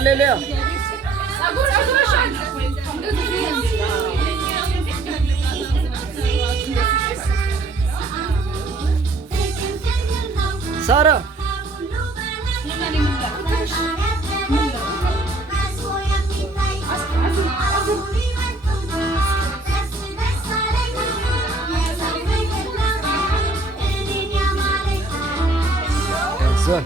ሃሌሉያ ሳራ Son.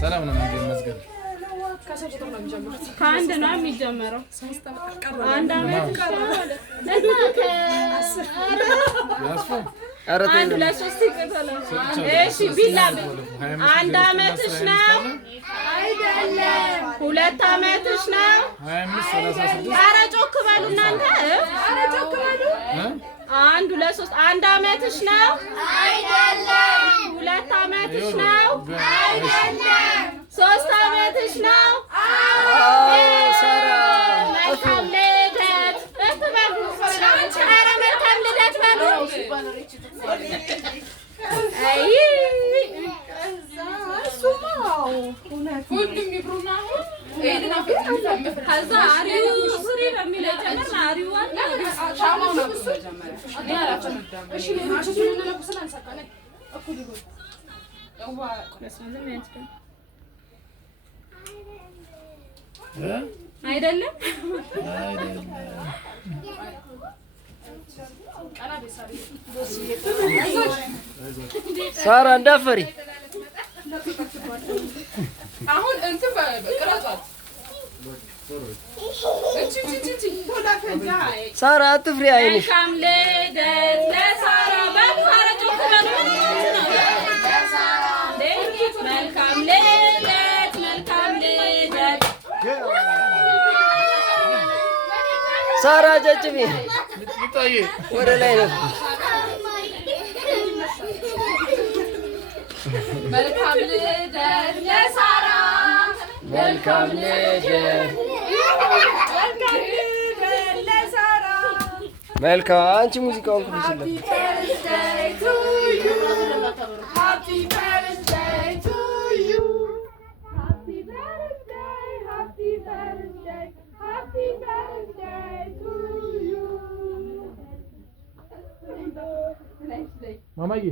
ሰላም ነው መንገድ መስገድ ካንድ ነው የሚጀምረው አንድ አመት አንድ ለሶስት ይቀጥላል እሺ ቢላል አንድ አመትሽ ነው አይደለም ሁለት አመትሽ ነው 25 36 ኧረ ጮክ በሉ እናንተ ኧረ ጮክ በሉ አንድ ለሶስት አንድ አመትሽ ነው አይደለም ሁለት አመትሽ ነው አይደለም ሶስት አመትሽ ነው ሳራ መልካም ልደት እትበሉ ኧረ መልካም ልደት በሉ አይ ሁሉም ይብሩና እይድና ከዛ አሪው ፍሪ በሚለው ጀመር አሪው አለ ሻማው ነው ጀመረ እሺ ለማሽኑ ለቁስና አንሰካለ እኩል ይሁን ያዋ ለስማዘም ያንተ አይደለም ሳራ እንዳፈሪ አሁን እንትን በቅራጫት ሳራ አትፍሪ አይንሽ መልካም ልደት ለሳራ በፋራ ጮክ በሉ መልካም ልደት መልካም ልደት ሳራ ጨጭቢ ይጣይ ወደ ላይ ነው መልካም ልደት ለሳራ መልካም ልደት ለሳራ መልካም አንቺ ሙዚቃውን ክፍልሽልኝ Happy birthday to you Happy birthday Happy birthday Happy birthday to you Mamaዬ